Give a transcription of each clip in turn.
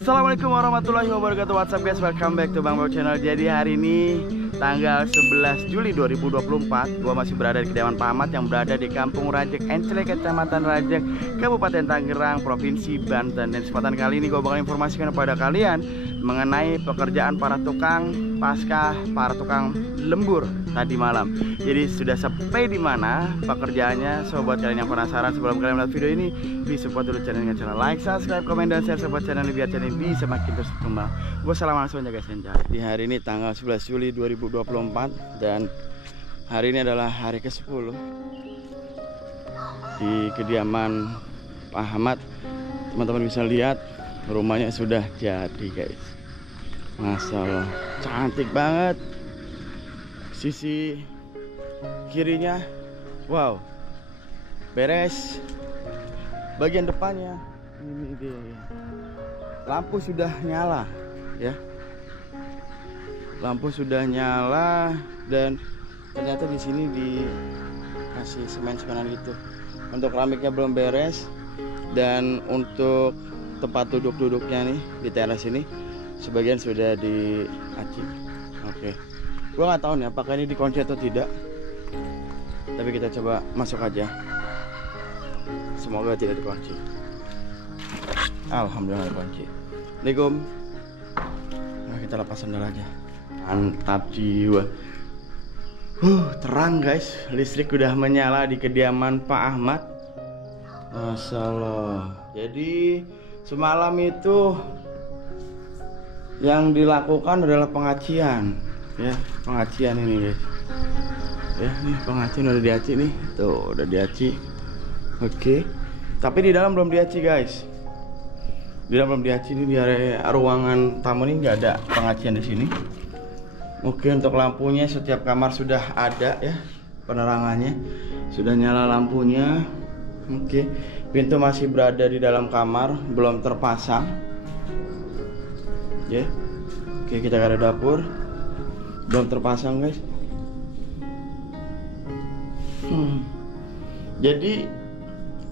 Assalamualaikum warahmatullahi wabarakatuh. What's up guys, welcome back to Bang Bau Channel. Jadi hari ini tanggal 11 Juli 2024, gua masih berada di kediaman Pak Ahmad yang berada di Kampung Rajek Enclek, Kecamatan Rajek, Kabupaten Tangerang, Provinsi Banten. Dan kesempatan kali ini gua bakal informasikan kepada kalian mengenai pekerjaan para tukang pasca para tukang lembur tadi malam. Jadi sudah sampai di mana pekerjaannya? So buat kalian yang penasaran, sebelum kalian melihat video ini, please support dulu channel dengan cara like, subscribe, komen, dan share support channel ini biar channel ini bisa makin terus berkembang. Gue salam langsung aja guys. Di hari ini tanggal 11 Juli 2024 dan hari ini adalah hari ke-10 di kediaman Pak Ahmad. Teman-teman bisa lihat rumahnya sudah jadi guys. Masya Allah, cantik banget. Sisi kirinya, wow, beres. Bagian depannya, ini dia. Lampu sudah nyala, ya. Lampu sudah nyala dan ternyata di sini dikasih semen-semenan gitu. Untuk keramiknya belum beres dan untuk tempat duduk-duduknya nih di teras ini sebagian sudah diaci. Oke. Gua nggak tahu nih apakah ini dikunci atau tidak. Tapi kita coba masuk aja. Semoga tidak dikunci. Alhamdulillah dikunci. Assalamualaikum. Nah, kita lepas sandal aja. Mantap jiwa. Terang guys. Listrik udah menyala di kediaman Pak Ahmad. Masya Allah. Jadi semalam itu yang dilakukan adalah pengacian, ya, pengacian ini guys. Ya, nih pengacian udah diaci nih, tuh udah diaci. Oke, tapi di dalam belum diaci guys. Di dalam belum diaci, ini di area ruangan tamu ini nggak ada pengacian di sini. Oke, untuk lampunya setiap kamar sudah ada ya, penerangannya sudah nyala lampunya. Oke, pintu masih berada di dalam kamar, belum terpasang. Ya, oke, kita ke dapur, belum terpasang guys. Jadi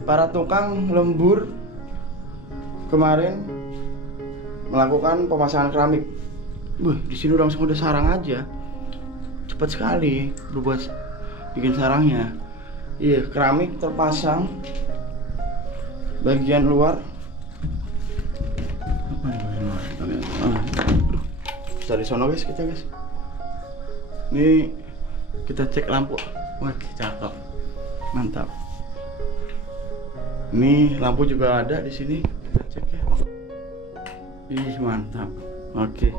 para tukang lembur kemarin melakukan pemasangan keramik. Di sini langsung udah sarang aja, cepat sekali berbuat bikin sarangnya. Iya, keramik terpasang bagian luar. Dari sono guys, kita guys. Ini kita cek lampu. Wah, cakep. Mantap. Ini lampu juga ada di sini. Kita cek ya. Ih, mantap. Oke.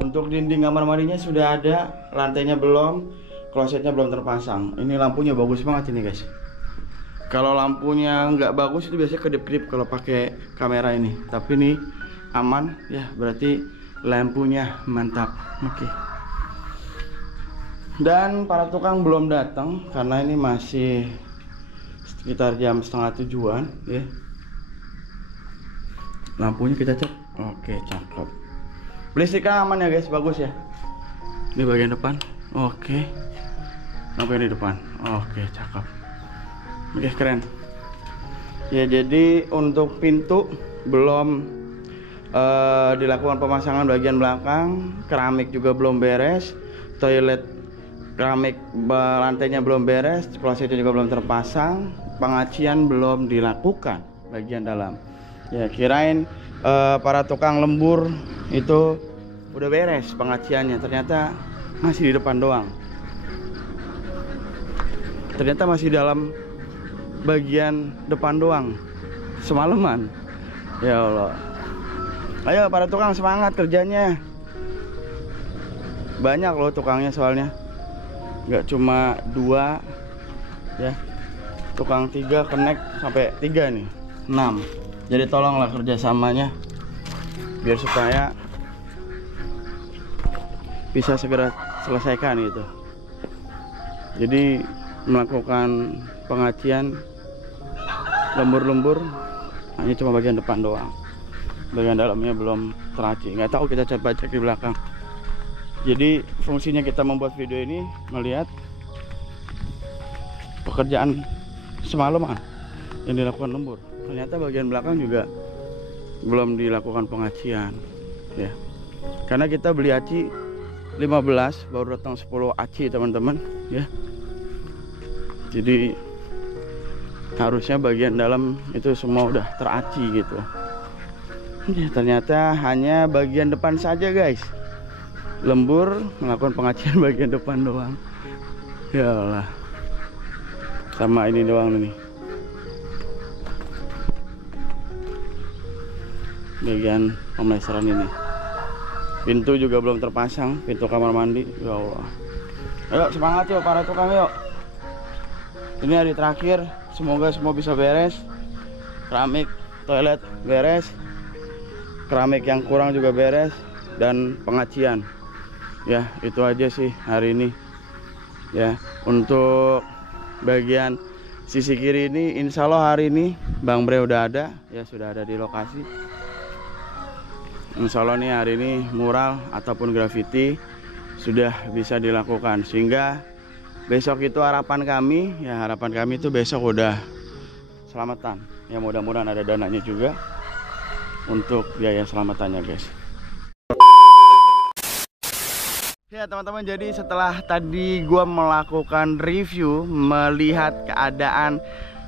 Untuk dinding kamar mandinya sudah ada, lantainya belum, klosetnya belum terpasang. Ini lampunya bagus banget ini guys. Kalau lampunya nggak bagus itu biasanya kedip-kedip kalau pakai kamera ini. Tapi ini aman ya, berarti lampunya mantap. Oke. Dan para tukang belum datang karena ini masih sekitar jam 6:30-an ya. Lampunya kita cek. Oke, cakep. Listriknya aman ya guys, bagus ya. Ini bagian depan. Oke. Lampu di depan. Oke, cakep. Oke, keren. Ya, jadi untuk pintu belum dilakukan pemasangan bagian belakang, keramik juga belum beres, toilet keramik lantainya belum beres, klosetnya juga belum terpasang, pengacian belum dilakukan bagian dalam. Ya, kirain para tukang lembur itu udah beres pengaciannya, ternyata masih di depan doang. Ternyata masih dalam bagian depan doang, semalaman. Ya Allah. Ayo para tukang semangat kerjanya. Banyak loh tukangnya soalnya. Nggak cuma 2 ya. Tukang 3 connect sampai 3 nih, 6. Jadi tolonglah kerjasamanya biar supaya bisa segera selesaikan gitu. Jadi melakukan pengacian lembur-lembur hanya cuma bagian depan doang, bagian dalamnya belum teraci. Nggak tahu, kita coba cek di belakang. Jadi fungsinya kita membuat video ini melihat pekerjaan semalaman yang dilakukan lembur. Ternyata bagian belakang juga belum dilakukan pengacian ya, karena kita beli aci 15 baru datang 10 aci teman-teman ya. Jadi harusnya bagian dalam itu semua udah teraci gitu ya, ternyata hanya bagian depan saja guys lembur, melakukan pengacian bagian depan doang. Ya Allah, sama ini doang nih, bagian pemelesaran ini. Pintu juga belum terpasang, pintu kamar mandi. Ya Allah, ayo semangat yuk para tukang yuk. Ini hari terakhir, semoga semua bisa beres. Keramik toilet beres, keramik yang kurang juga beres, dan pengacian. Ya itu aja sih hari ini ya. Untuk bagian sisi kiri ini insya Allah hari ini Bang Bre udah ada ya, sudah ada di lokasi. Insya Allah nih hari ini mural ataupun graffiti sudah bisa dilakukan, sehingga besok itu harapan kami itu besok udah selamatan ya. Mudah-mudahan ada dananya juga untuk biaya selamatannya guys. Ya teman-teman, jadi setelah tadi gua melakukan review melihat keadaan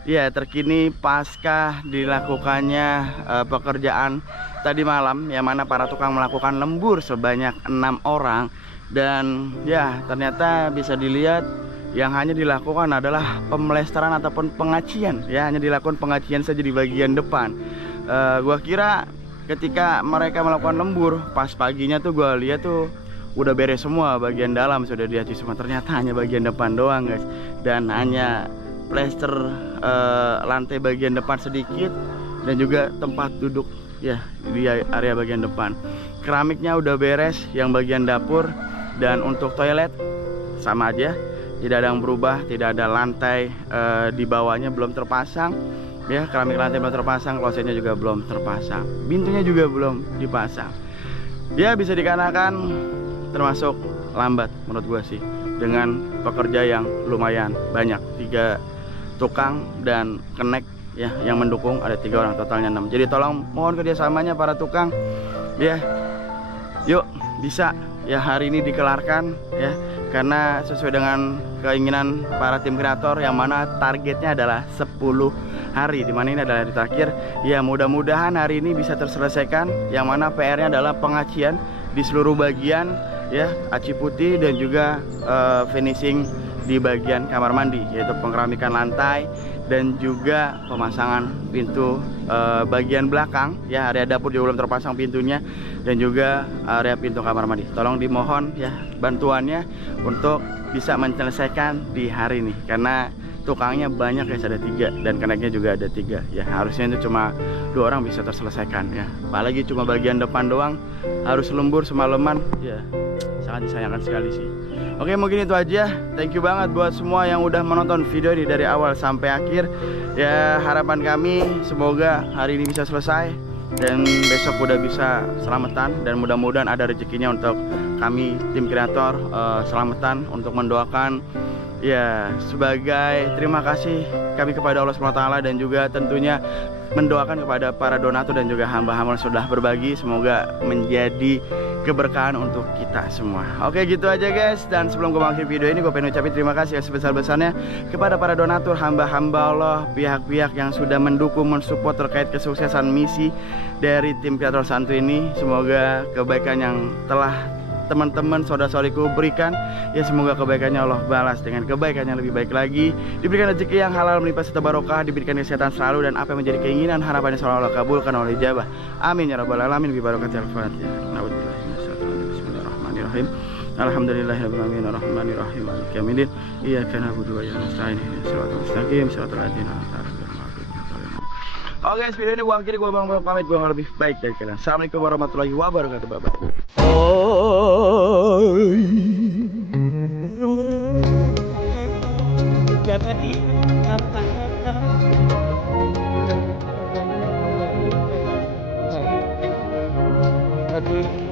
ya terkini pasca dilakukannya pekerjaan tadi malam, yang mana para tukang melakukan lembur sebanyak 6 orang. Dan ya ternyata bisa dilihat yang hanya dilakukan adalah pemlesteran ataupun pengacian ya, hanya dilakukan pengacian saja di bagian depan. Gua kira ketika mereka melakukan lembur pas paginya tuh gua lihat tuh udah beres semua, bagian dalam sudah diaci semua. Ternyata hanya bagian depan doang guys, dan hanya plester lantai bagian depan sedikit, dan juga tempat duduk ya di area bagian depan. Keramiknya udah beres yang bagian dapur, dan untuk toilet sama aja, tidak ada yang berubah. Tidak ada lantai di bawahnya belum terpasang ya, keramik lantai belum terpasang, klosetnya juga belum terpasang, pintunya juga belum dipasang. Ya bisa dikarenakan termasuk lambat menurut gue sih, dengan pekerja yang lumayan banyak, 3 tukang dan connect ya yang mendukung ada 3 orang, totalnya 6. Jadi tolong mohon kerjasamanya para tukang ya, yuk bisa ya hari ini dikelarkan ya, karena sesuai dengan keinginan para tim kreator, yang mana targetnya adalah 10 hari, dimana ini adalah hari terakhir ya. Mudah-mudahan hari ini bisa terselesaikan, yang mana PR-nya adalah pengacian di seluruh bagian ya, aci putih, dan juga finishing di bagian kamar mandi, yaitu pengkeramikan lantai dan juga pemasangan pintu bagian belakang ya. Area dapur juga belum terpasang pintunya, dan juga area pintu kamar mandi. Tolong dimohon ya bantuannya untuk bisa menyelesaikan di hari ini, karena tukangnya banyak guys, ada 3, dan keneknya juga ada 3 ya. Harusnya itu cuma 2 orang bisa terselesaikan ya, apalagi cuma bagian depan doang harus lembur semalaman ya, sangat disayangkan sekali sih. Oke, mungkin itu aja. Thank you banget buat semua yang udah menonton video ini dari awal sampai akhir ya. Harapan kami semoga hari ini bisa selesai dan besok udah bisa selamatan, dan mudah-mudahan ada rezekinya untuk kami tim kreator selamatan, untuk mendoakan ya, sebagai terima kasih kami kepada Allah SWT, dan juga tentunya mendoakan kepada para donatur dan juga hamba-hamba yang sudah berbagi. Semoga menjadi keberkahan untuk kita semua. Oke, gitu aja guys. Dan sebelum gue mengakhiri video ini, gue pengen ucapin terima kasih sebesar-besarnya kepada para donatur, hamba-hamba Allah, pihak-pihak yang sudah mendukung, mensupport terkait kesuksesan misi dari tim kreator santuy ini. Semoga kebaikan yang telah teman-teman saudara-saudariku berikan ya, semoga kebaikannya Allah balas dengan kebaikan yang lebih baik lagi, diberikan rezeki yang halal melimpah serta barokah, diberikan kesehatan selalu, dan apa yang menjadi keinginan harapannya selalu Allah kabulkan oleh ijabah. Amin ya rabbal alamin. Bi barakatil Fatihah. Bismillahirrahmanirrahim. Alhamdulillahirabbil alamin arrahmanir rahim maliki yaumiddin iyyaka na'budu wa iyyaka nasta'in ihdinas siratal mustaqim siratal ladzina an'amta 'alaihim. Oke, video ini gua akhiri, gua Bang pamit, gua lebih baik dari kalian. Assalamualaikum warahmatullahi wabarakatuh. Bye bye. Aduh.